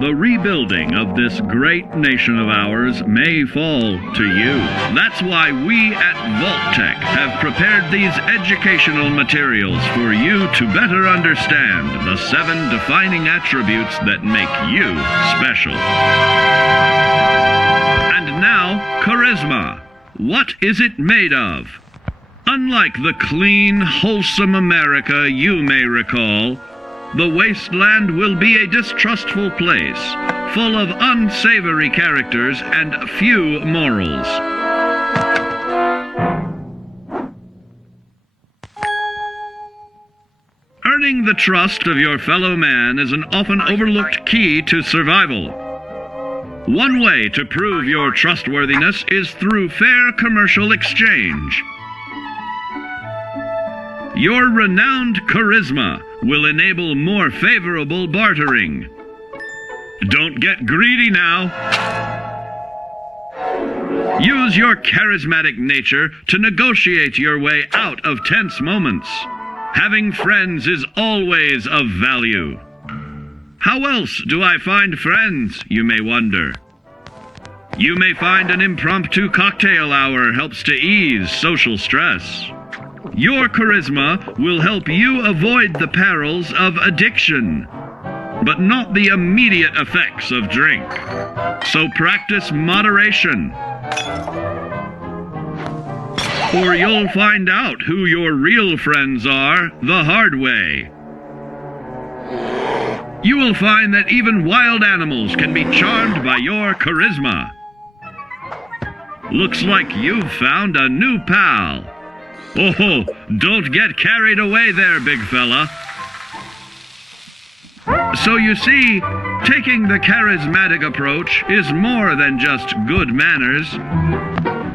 The rebuilding of this great nation of ours may fall to you. That's why we at Vault-Tec have prepared these educational materials for you to better understand the 7 defining attributes that make you special. And now, charisma. What is it made of? Unlike the clean, wholesome America you may recall, the wasteland will be a distrustful place, full of unsavory characters and few morals. Earning the trust of your fellow man is an often overlooked key to survival. One way to prove your trustworthiness is through fair commercial exchange. Your renowned charisma will enable more favorable bartering. Don't get greedy now. Use your charismatic nature to negotiate your way out of tense moments. Having friends is always of value. How else do I find friends, you may wonder? You may find an impromptu cocktail hour helps to ease social stress. Your charisma will help you avoid the perils of addiction, but not the immediate effects of drink. So practice moderation, or you'll find out who your real friends are the hard way. You will find that even wild animals can be charmed by your charisma. Looks like you've found a new pal. Oh, don't get carried away there, big fella. So you see, taking the charismatic approach is more than just good manners.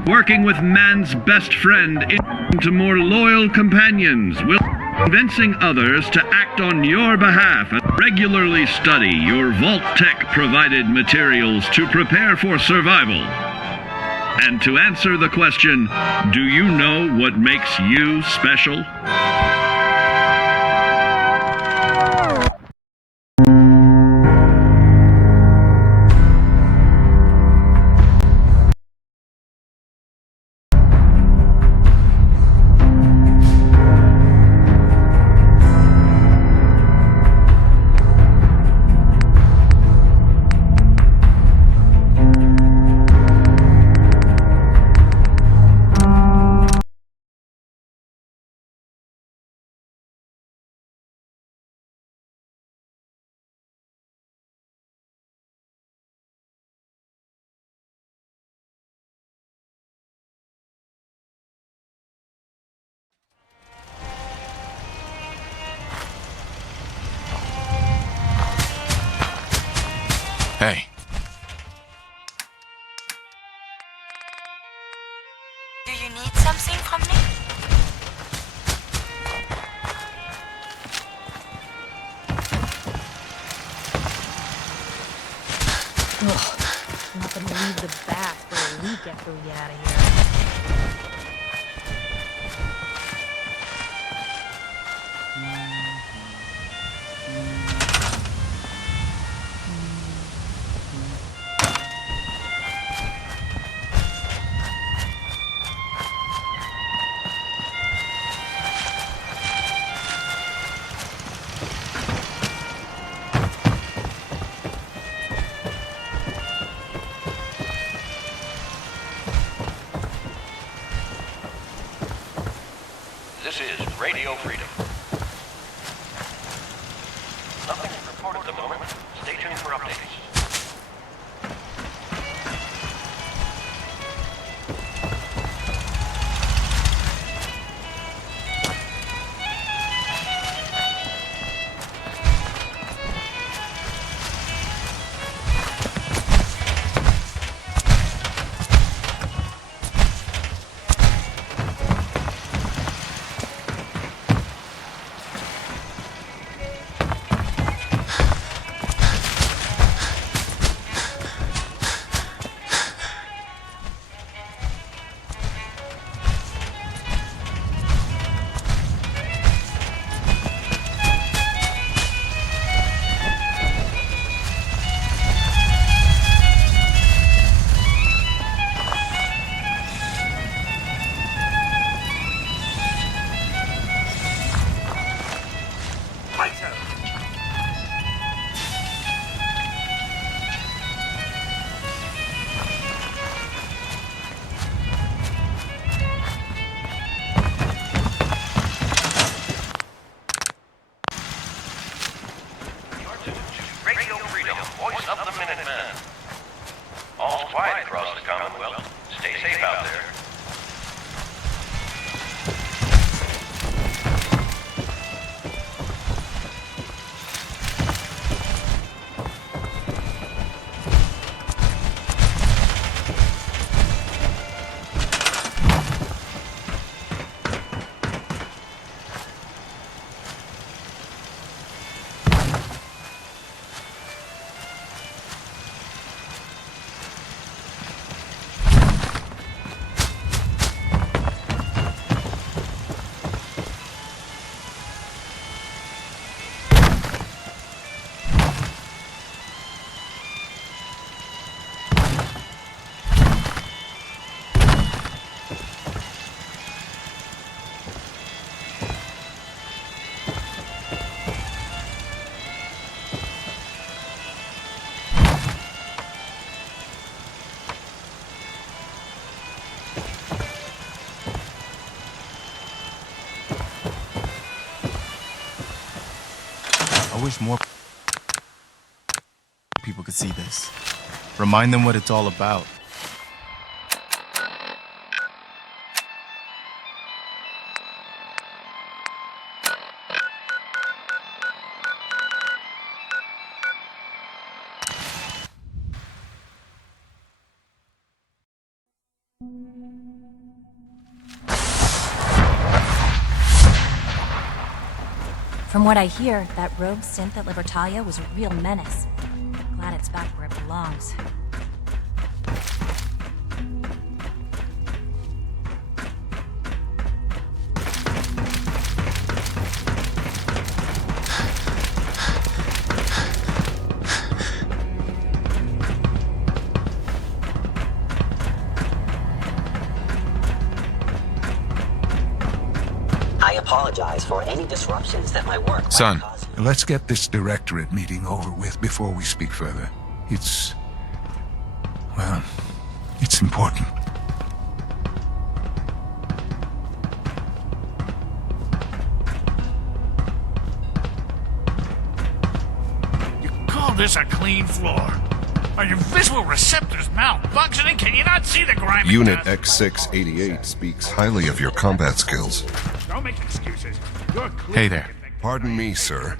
Working with man's best friend into more loyal companions will convincing others to act on your behalf and regularly study your Vault-Tec provided materials to prepare for survival. And to answer the question, do you know what makes you special? Hey. Do you need something from me? Ugh, I'm not gonna leave the bath for a week after we get out of here. This is Radio Freedom. Nothing to report at the moment. Stay tuned for updates. wish more people could see this. Remind them what it's all about. From what I hear, that rogue synth at Libertalia was a real menace. Glad it's back where it belongs. I apologize for any disruptions that my work might Son. cause. Let's get this directorate meeting over with before we speak further. It's important. You call this a clean floor? Are your visual receptors malfunctioning? Can you not see the grimy Unit dust? X688 speaks highly of your combat skills. Don't make excuses. You're clear. Hey there. Pardon me, sir.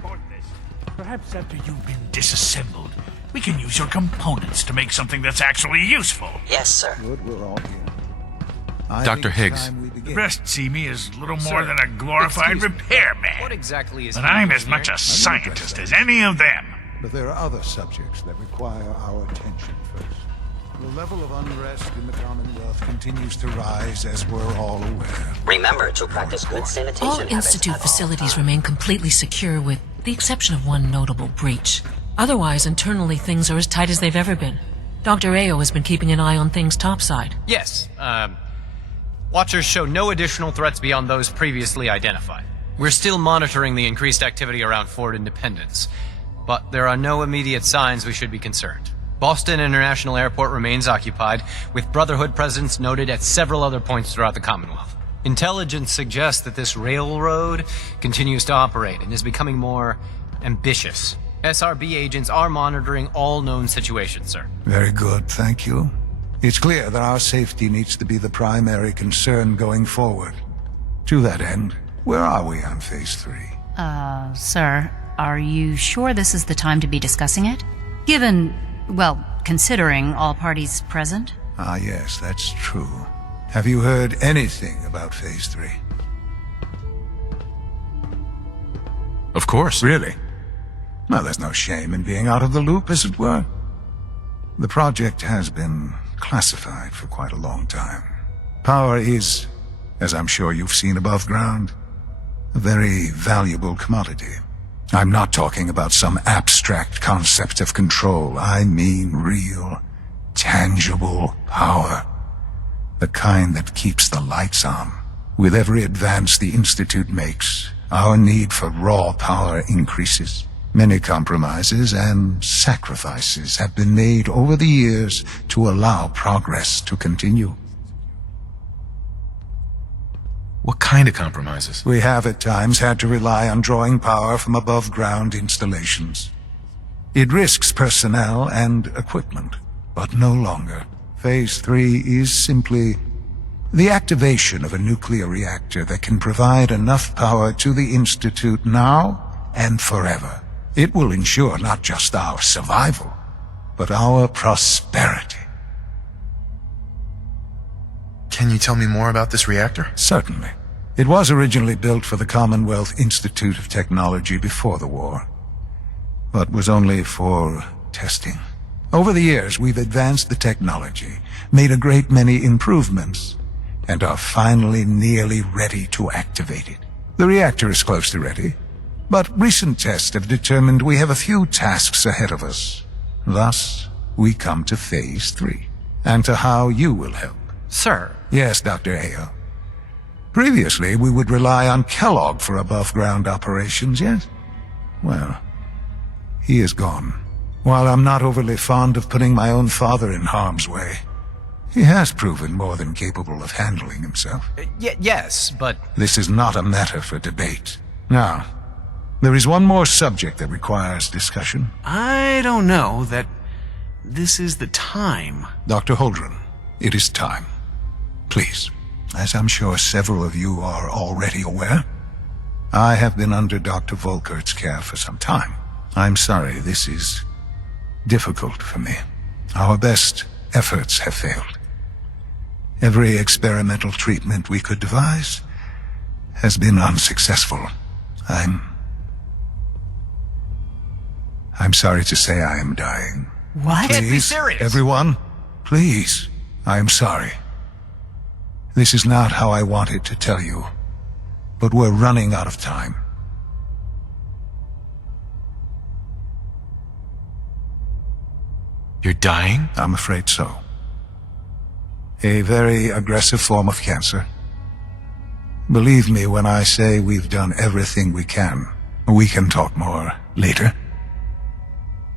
Perhaps after you've been disassembled, we can use your components to make something that's actually useful. Yes, sir. Good, we're all here. Dr. Higgs. The rest see me as little more than a glorified repairman. What exactly is But he I'm doing as much here? a scientist as any of them. But there are other subjects that require our attention first. The level of unrest in the Commonwealth continues to rise, as we're all aware. Remember to practice good sanitation All habits Institute at all facilities times. remain completely secure with the exception of one notable breach. Otherwise, internally things are as tight as they've ever been. Dr. Ao has been keeping an eye on things topside. Yes, Watchers show no additional threats beyond those previously identified. We're still monitoring the increased activity around Fort Independence, but there are no immediate signs we should be concerned. Boston International Airport remains occupied, with Brotherhood presence noted at several other points throughout the Commonwealth. Intelligence suggests that this railroad continues to operate and is becoming more ambitious. SRB agents are monitoring all known situations, sir. Very good, thank you. It's clear that our safety needs to be the primary concern going forward. To that end, where are we on Phase 3? Sir, are you sure this is the time to be discussing it? Given, well, considering all parties present? Ah, yes, that's true. Have you heard anything about Phase 3? Of course. Really? Well, there's no shame in being out of the loop, as it were. The project has been classified for quite a long time. Power is, as I'm sure you've seen above ground, a very valuable commodity. I'm not talking about some abstract concept of control. I mean real, tangible power. The kind that keeps the lights on. With every advance the Institute makes, our need for raw power increases. Many compromises and sacrifices have been made over the years to allow progress to continue. What kind of compromises? We have at times had to rely on drawing power from above-ground installations. It risks personnel and equipment, but no longer. Phase 3 is simply the activation of a nuclear reactor that can provide enough power to the Institute now and forever. It will ensure not just our survival, but our prosperity. Can you tell me more about this reactor? Certainly. It was originally built for the Commonwealth Institute of Technology before the war, but was only for testing. Over the years, we've advanced the technology, made a great many improvements, and are finally nearly ready to activate it. The reactor is close to ready, but recent tests have determined we have a few tasks ahead of us. Thus, we come to Phase 3, and to how you will help. Sir. Yes, Dr. Ao. Previously, we would rely on Kellogg for above-ground operations, yes? Well, he is gone. While I'm not overly fond of putting my own father in harm's way, he has proven more than capable of handling himself. Yes, but... This is not a matter for debate. Now, There is one more subject that requires discussion. I don't know that this is the time. Dr. Holdren, it is time. Please, as I'm sure several of you are already aware, I have been under Dr. Volkert's care for some time. I'm sorry, this is difficult for me. Our best efforts have failed. Every experimental treatment we could devise has been unsuccessful. I'm sorry to say I am dying. What? Can't be Please, serious. everyone, please, I am sorry. This is not how I wanted to tell you, but we're running out of time. You're dying? I'm afraid so. A very aggressive form of cancer. Believe me when I say we've done everything we can. We can talk more later.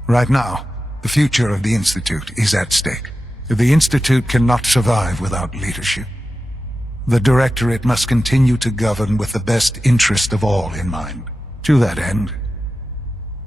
Right now, the future of the Institute is at stake. The Institute cannot survive without leadership. The Directorate must continue to govern with the best interest of all in mind. To that end,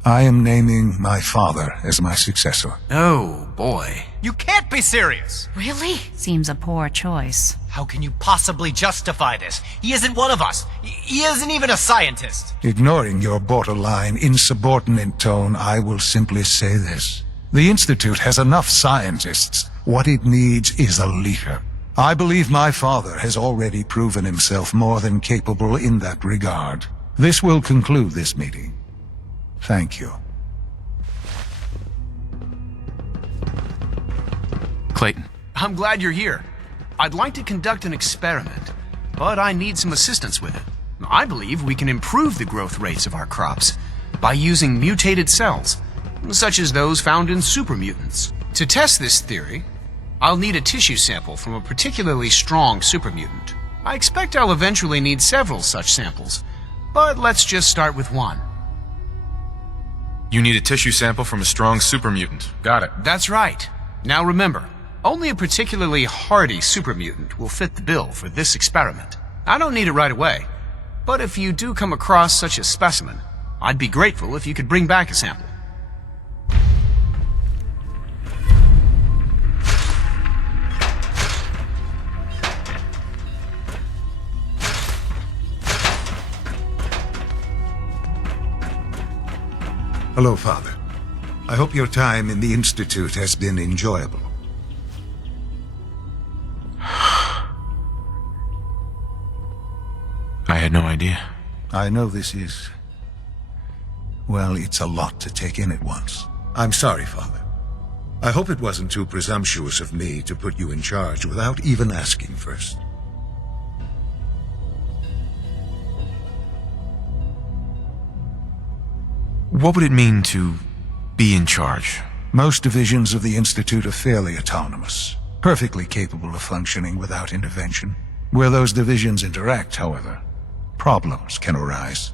I am naming my father as my successor. Oh, boy. You can't be serious! Really? Seems a poor choice. How can you possibly justify this? He isn't one of us. He isn't even a scientist. Ignoring your borderline, insubordinate tone, I will simply say this. The Institute has enough scientists. What it needs is a leader. I believe my father has already proven himself more than capable in that regard. This will conclude this meeting. Thank you. Clayton. I'm glad you're here. I'd like to conduct an experiment, but I need some assistance with it. I believe we can improve the growth rates of our crops by using mutated cells, such as those found in supermutants. To test this theory, I'll need a tissue sample from a particularly strong supermutant. I expect I'll eventually need several such samples, but let's just start with one. You need a tissue sample from a strong supermutant. Got it. That's right. Now remember, only a particularly hardy supermutant will fit the bill for this experiment. I don't need it right away, but if you do come across such a specimen, I'd be grateful if you could bring back a sample. Hello, Father. I hope your time in the Institute has been enjoyable. I had no idea. I know this is... well, it's a lot to take in at once. I'm sorry, Father. I hope it wasn't too presumptuous of me to put you in charge without even asking first. What would it mean to be in charge? Most divisions of the Institute are fairly autonomous, perfectly capable of functioning without intervention. Where those divisions interact, however, problems can arise.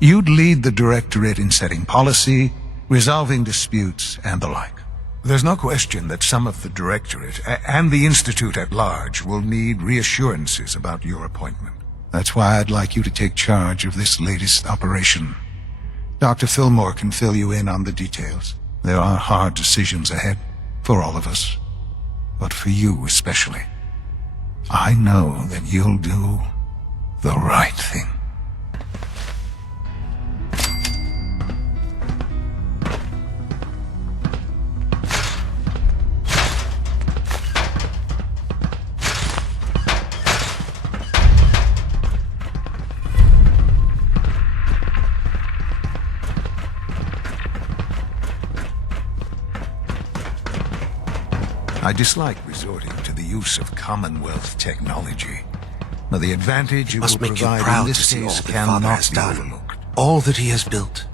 You'd lead the Directorate in setting policy, resolving disputes, and the like. There's no question that some of the Directorate and the Institute at large will need reassurances about your appointment. That's why I'd like you to take charge of this latest operation. Dr. Fillmore can fill you in on the details. There are hard decisions ahead for all of us, but for you especially. I know that you'll do the right thing. I dislike resorting to the use of Commonwealth technology, but the advantage it must will make you provide in proud this to see all case that Father cannot has be done, overlooked. all that he has built.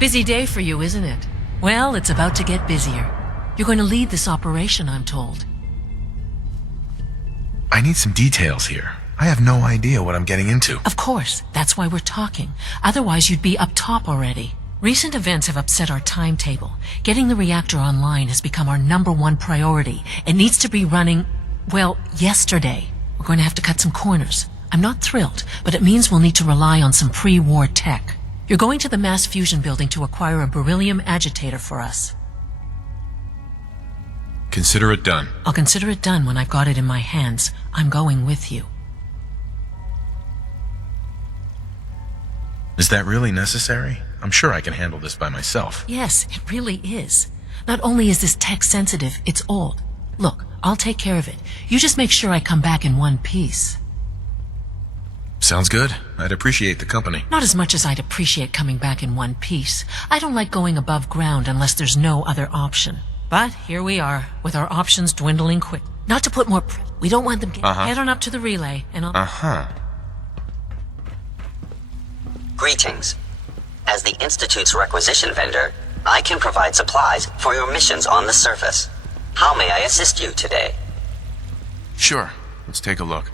Busy day for you, isn't it? Well, it's about to get busier. You're going to lead this operation, I'm told. I need some details here. I have no idea what I'm getting into. Of course, that's why we're talking. Otherwise, you'd be up top already. Recent events have upset our timetable. Getting the reactor online has become our #1 priority. It needs to be running, well, yesterday. We're going to have to cut some corners. I'm not thrilled, but it means we'll need to rely on some pre-war tech. You're going to the mass fusion building to acquire a beryllium agitator for us. Consider it done. I'll consider it done when I've got it in my hands. I'm going with you. Is that really necessary? I'm sure I can handle this by myself. Yes, it really is. Not only is this tech sensitive, it's old. Look, I'll take care of it. You just make sure I come back in one piece. Sounds good. I'd appreciate the company. Not as much as I'd appreciate coming back in one piece. I don't like going above ground unless there's no other option. But here we are, with our options dwindling quick. Not to put more we don't want them getting head on up to the relay, and I'll... Greetings. As the Institute's requisition vendor, I can provide supplies for your missions on the surface. How may I assist you today? Sure. Let's take a look.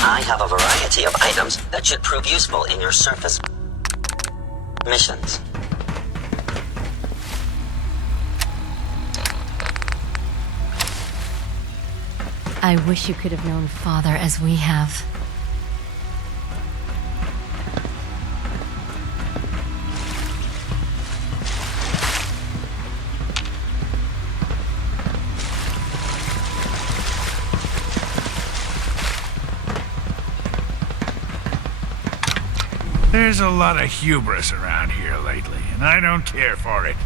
I have a variety of items that should prove useful in your surface missions. I wish you could have known Father as we have. There's a lot of hubris around here lately, and I don't care for it.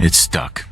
It's stuck.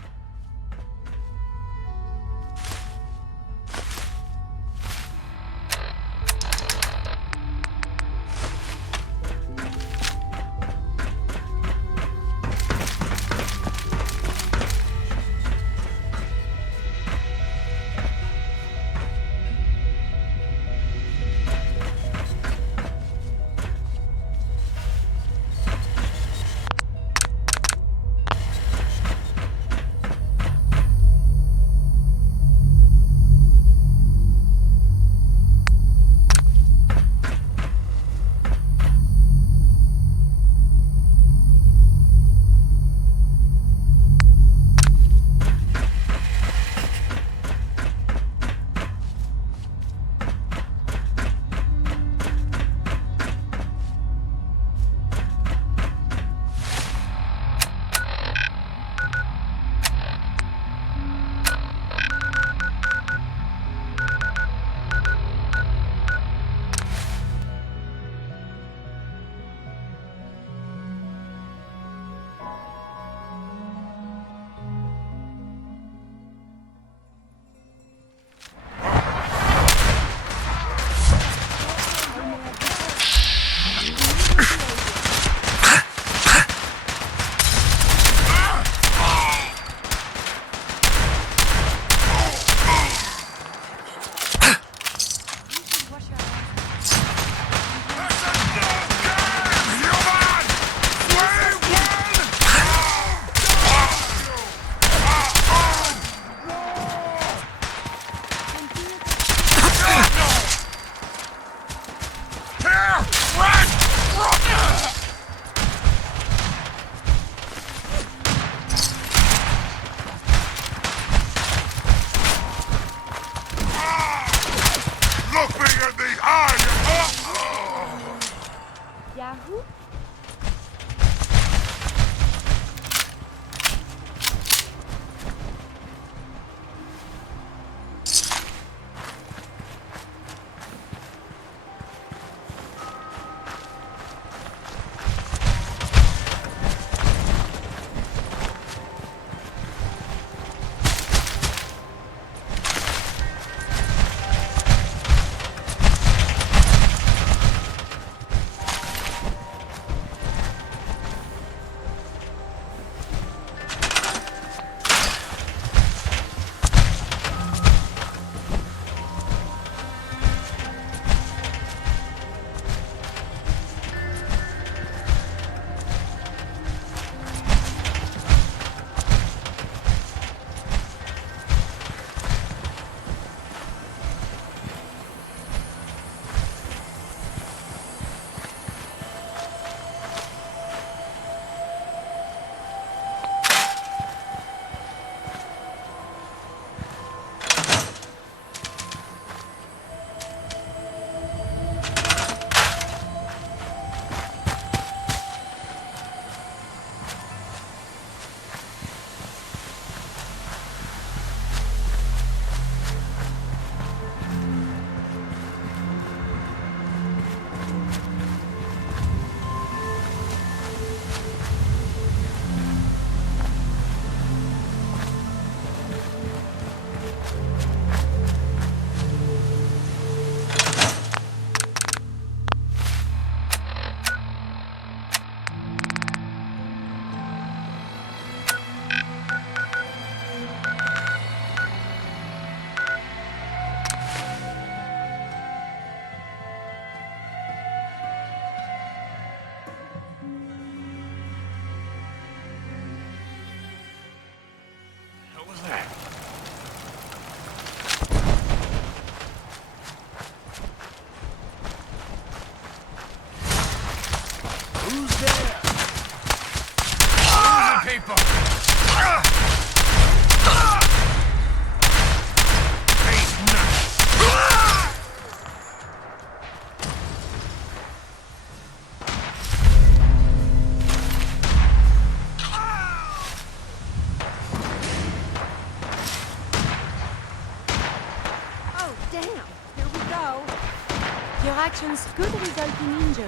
Your actions could result in injury.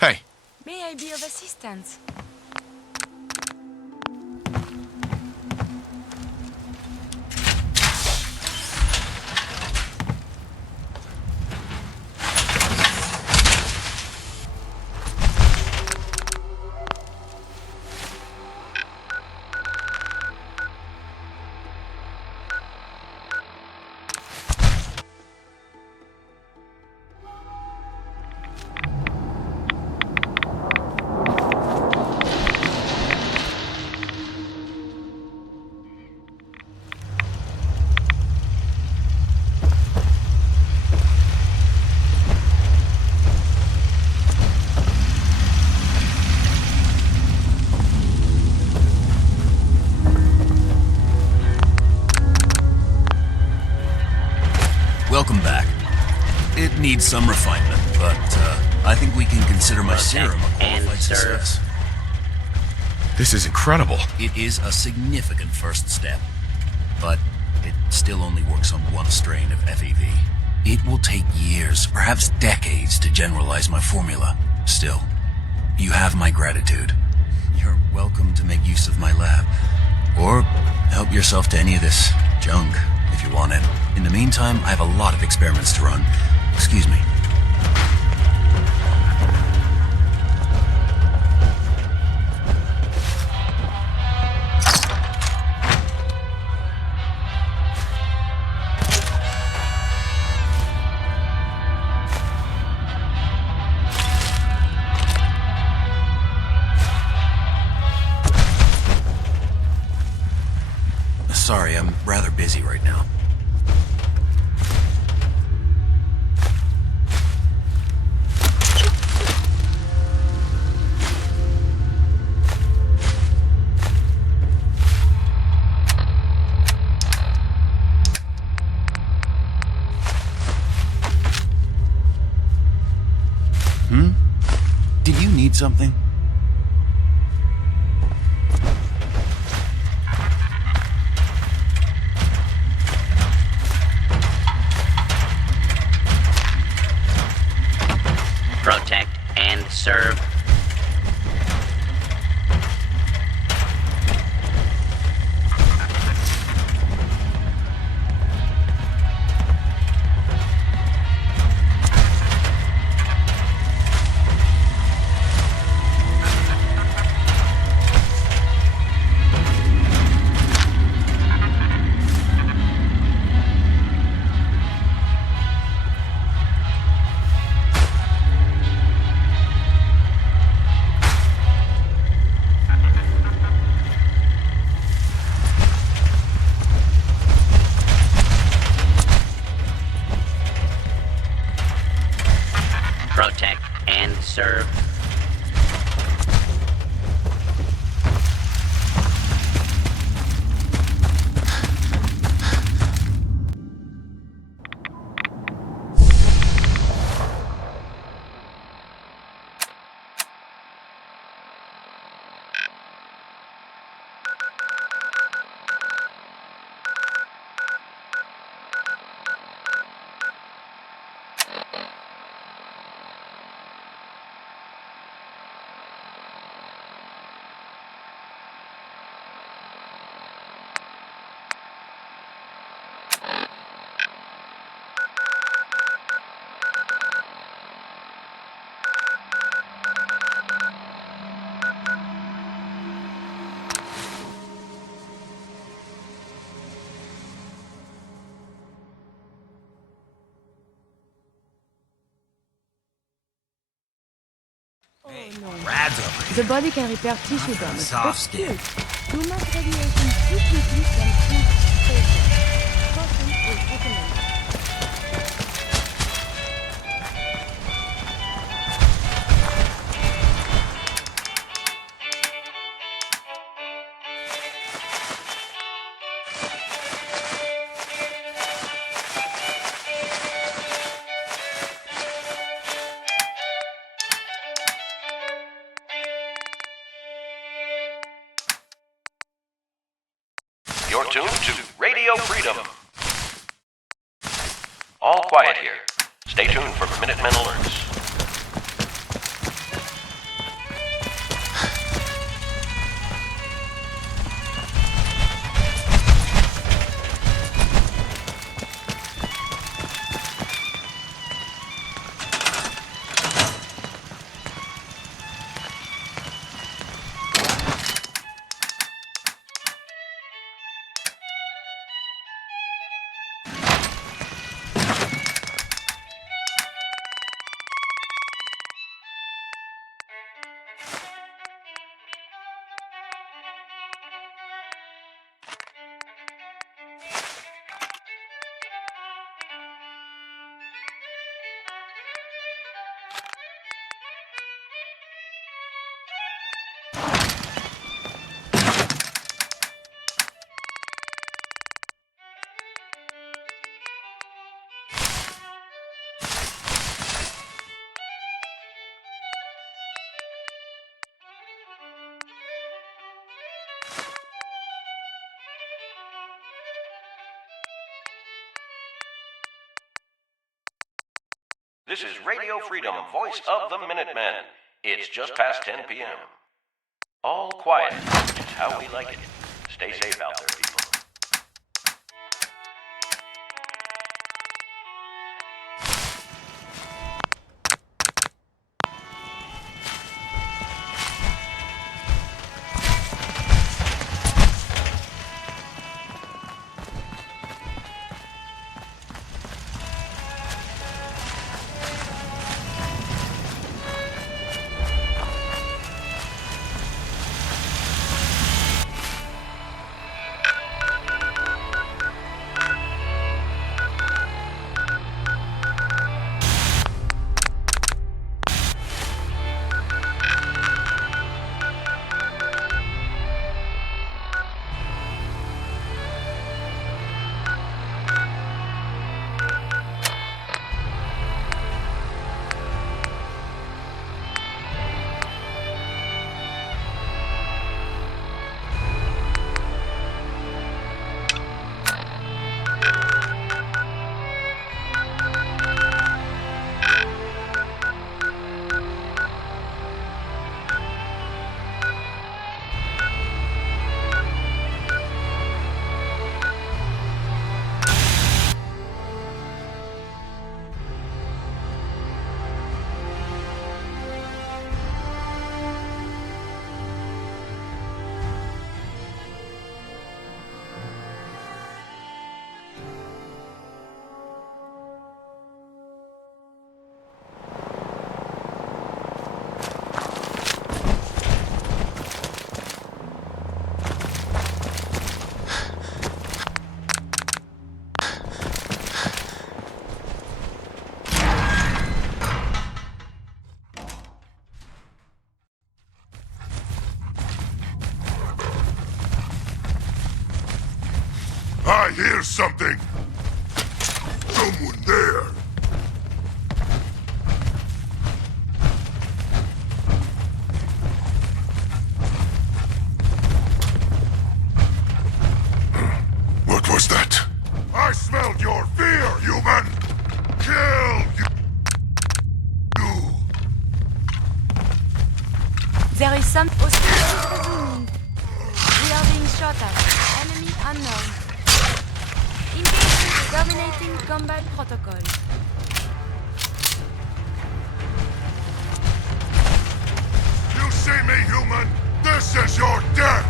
Hey. May I be of assistance? Welcome back. It needs some refinement, but I think we can consider my serum a qualified success. This is incredible. It is a significant first step, but it still only works on one strain of FEV. It will take years, perhaps decades, to generalize my formula. Still, you have my gratitude. You're welcome to make use of my lab, or help yourself to any of this junk if you want it. In the meantime, I have a lot of experiments to run. Excuse me. Sorry, I'm rather busy right now. Did you need something? Protect and serve. Protect and serve. Rad's over here. The body can repair tissue damage. Soft But skin. still, too much radiation too quickly can cause failure. Caution is recommended. You're tuned to Radio Freedom. All quiet here. Stay tuned for Minutemen alerts. This is Radio Freedom, voice of the Minutemen. It's just past 10 p.m. All quiet, which is how we like it. Stay safe out there, people. There's something! Someone there! What was that? I smelled your fear, human! Kill you! There is some hostility presuming. We are being shot at. Enemy unknown. Engaging dominating combat protocol. You see me, human? This is your death!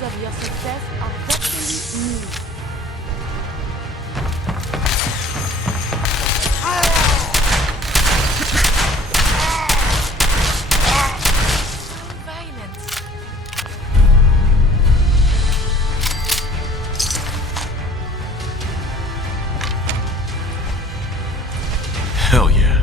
Of your success are virtually new. So violent. Hell yeah.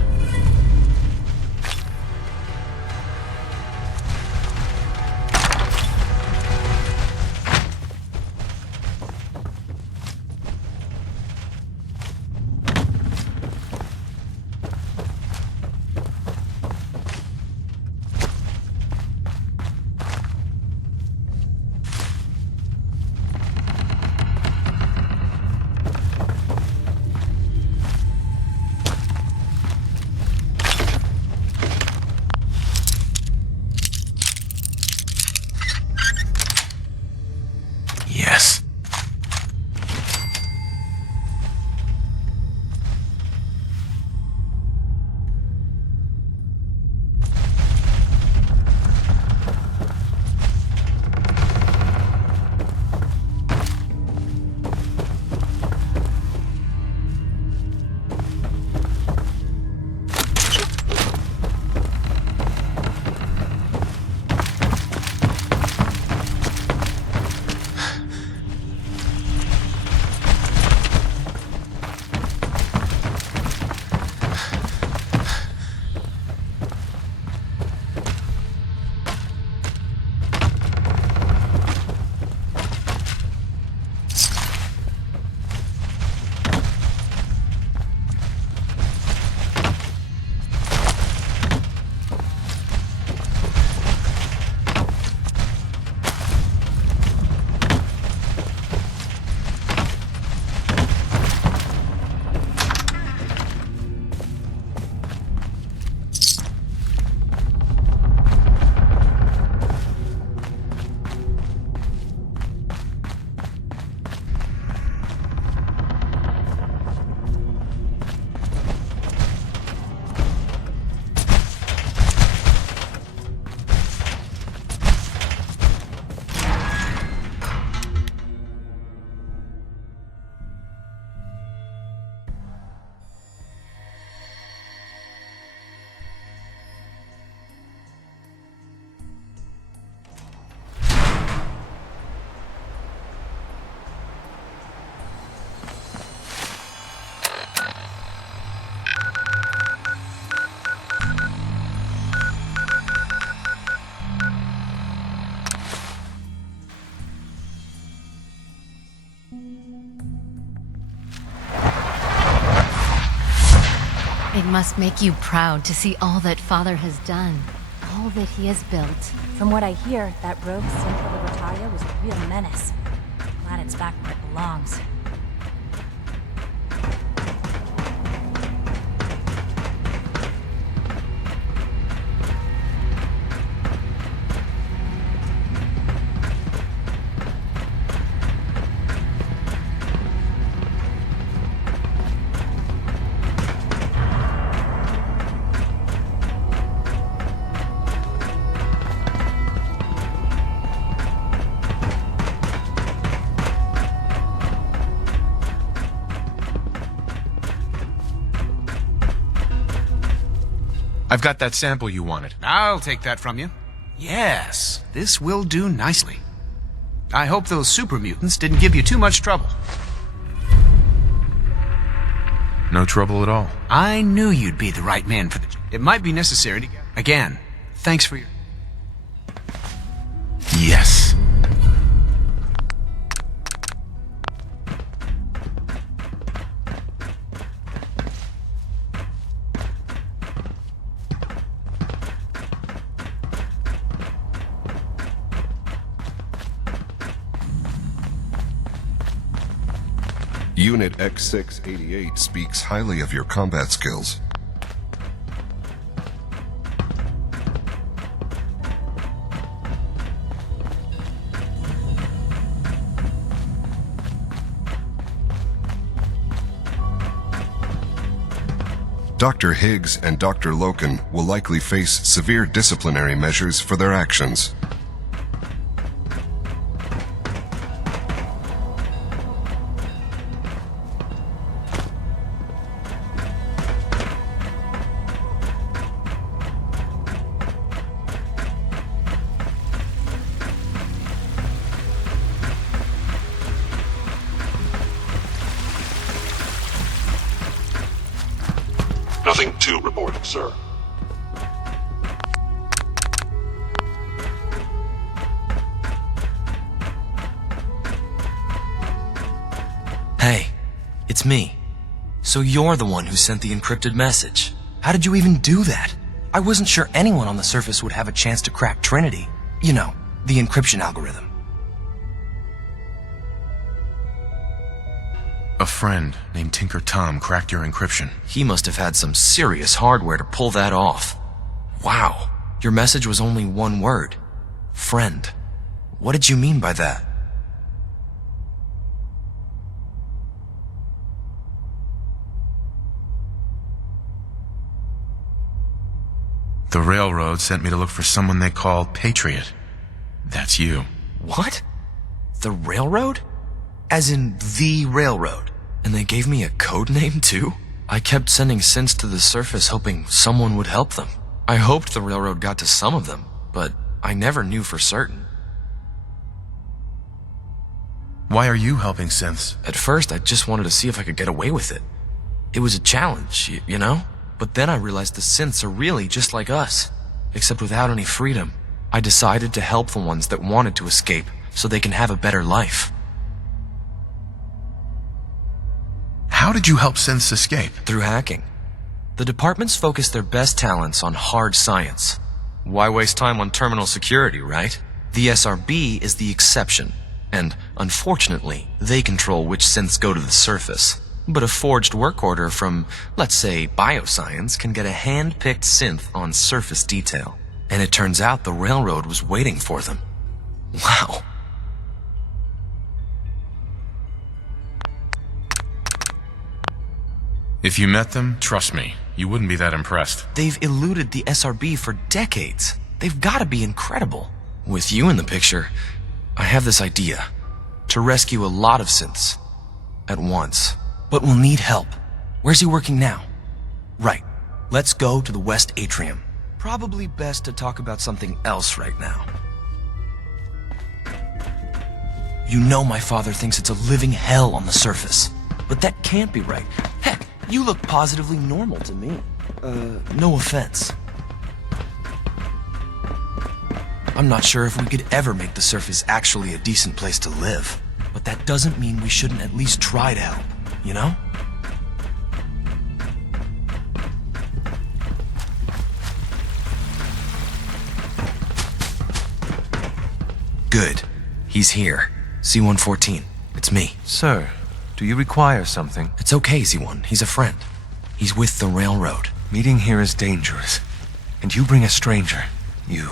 Yes. It must make you proud to see all that Father has done. all that he has built. From what I hear, that rogue synth of Libertalia was a real menace. Glad it's back where it belongs. I've got that sample you wanted. I'll take that from you. Yes, this will do nicely. I hope those super mutants didn't give you too much trouble. No trouble at all. I knew you'd be the right man for the job. It might be necessary to... Again, thanks for your... Yes. Unit X688 speaks highly of your combat skills. Dr. Higgs and Dr. Loken will likely face severe disciplinary measures for their actions. Nothing to report, sir. Hey, it's me. So you're the one who sent the encrypted message. How did you even do that? I wasn't sure anyone on the surface would have a chance to crack Trinity. You know, the encryption algorithm. A friend named Tinker Tom cracked your encryption. He must have had some serious hardware to pull that off. Wow, your message was only one word. Friend. What did you mean by that? The Railroad sent me to look for someone they call Patriot. That's you. What? The Railroad? As in the Railroad. And they gave me a code name too? I kept sending synths to the surface hoping someone would help them. I hoped the Railroad got to some of them, but I never knew for certain. Why are you helping synths? At first, I just wanted to see if I could get away with it. It was a challenge, you know? But then I realized the synths are really just like us, except without any freedom. I decided to help the ones that wanted to escape so they can have a better life. How did you help synths escape? Through hacking. The departments focus their best talents on hard science. Why waste time on terminal security, right? The SRB is the exception, and unfortunately, they control which synths go to the surface. But a forged work order from, let's say, bioscience can get a hand-picked synth on surface detail. And it turns out the Railroad was waiting for them. Wow. If you met them, trust me, you wouldn't be that impressed. They've eluded the SRB for decades. They've got to be incredible. With you in the picture, I have this idea. To rescue a lot of synths. At once. But we'll need help. Where's he working now? Right. Let's go to the West Atrium. Probably best to talk about something else right now. You know my father thinks it's a living hell on the surface. But that can't be right. Heck, you look positively normal to me. No offense. I'm not sure if we could ever make the surface actually a decent place to live. But that doesn't mean we shouldn't at least try to help, you know? Good. He's here. C-114. It's me. Sir, do you require something? It's okay, Z1. He's a friend. He's with the railroad. Meeting here is dangerous. And you bring a stranger. You.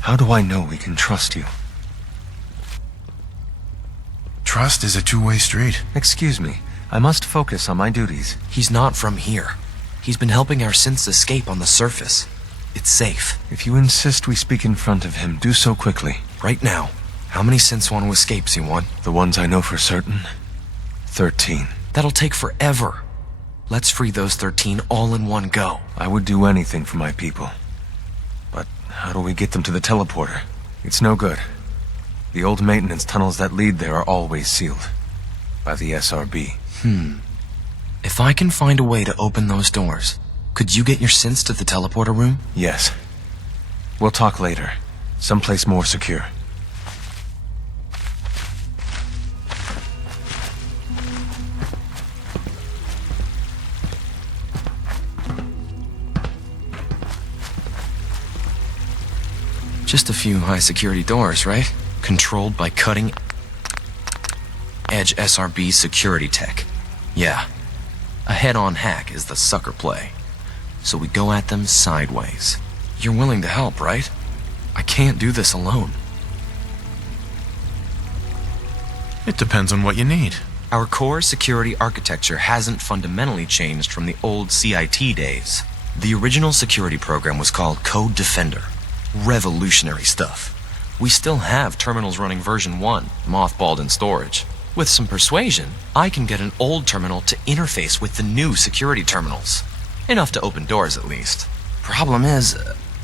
How do I know we can trust you? Trust is a two-way street. Excuse me. I must focus on my duties. He's not from here. He's been helping our synths escape on the surface. It's safe. If you insist we speak in front of him, do so quickly. Right now. How many synths want to escape, Z1? The ones I know for certain. 13. That'll take forever. Let's free those 13 all in one go. I would do anything for my people. But how do we get them to the teleporter? It's no good. The old maintenance tunnels that lead there are always sealed. By the SRB. If I can find a way to open those doors, could you get your synths to the teleporter room? Yes. We'll talk later. Someplace more secure. Just a few high-security doors, right? Controlled by cutting-edge SRB security tech. Yeah. A head-on hack is the sucker play. So we go at them sideways. You're willing to help, right? I can't do this alone. It depends on what you need. Our core security architecture hasn't fundamentally changed from the old CIT days. The original security program was called Code Defender. Revolutionary stuff. We still have terminals running version 1, mothballed in storage. With some persuasion, I can get an old terminal to interface with the new security terminals. Enough to open doors, at least. Problem is,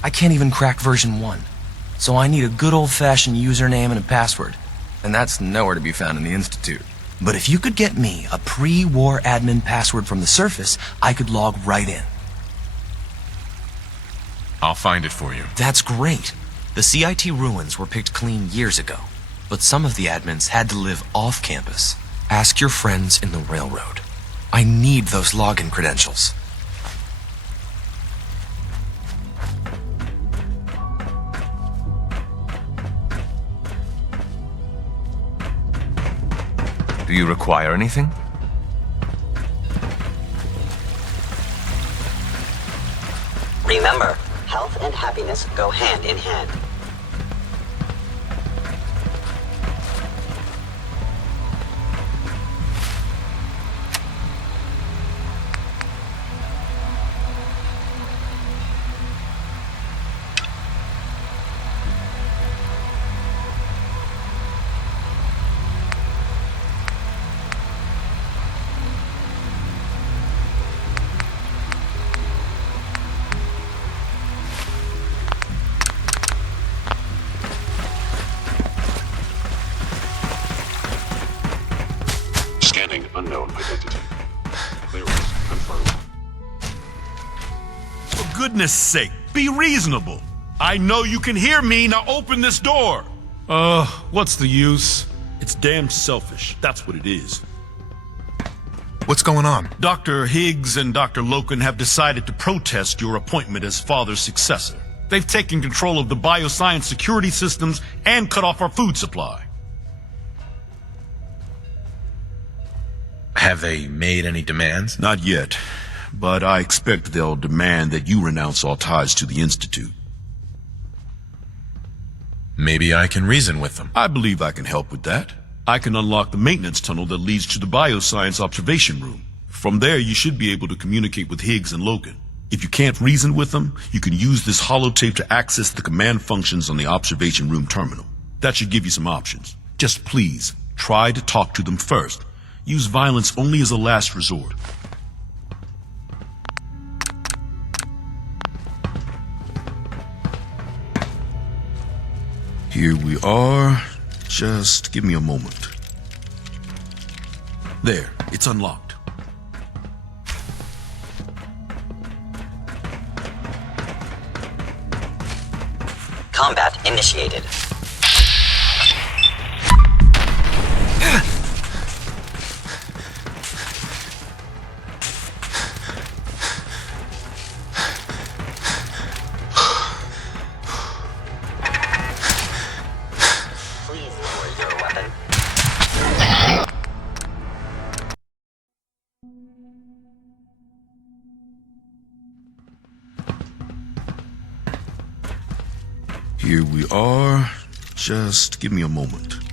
I can't even crack version 1. So I need a good old-fashioned username and a password. And that's nowhere to be found in the Institute. But if you could get me a pre-war admin password from the surface, I could log right in. I'll find it for you. That's great. The CIT ruins were picked clean years ago, but some of the admins had to live off campus. Ask your friends in the railroad. I need those login credentials. Do you require anything? Remember, health and happiness go hand in hand. Scanning unknown identity. Clearance confirmed. For goodness sake, be reasonable. I know you can hear me, now open this door. What's the use? It's damn selfish, that's what it is. What's going on? Dr. Higgs and Dr. Loken have decided to protest your appointment as Father's successor. They've taken control of the bioscience security systems and cut off our food supply. Have they made any demands? Not yet, but I expect they'll demand that you renounce all ties to the Institute. Maybe I can reason with them. I believe I can help with that. I can unlock the maintenance tunnel that leads to the bioscience observation room. From there, you should be able to communicate with Higgs and Logan. If you can't reason with them, you can use this holotape to access the command functions on the observation room terminal. That should give you some options. Just please, try to talk to them first. Use violence only as a last resort. Here we are. Just give me a moment. There, it's unlocked. Combat initiated. Here we are. Just give me a moment.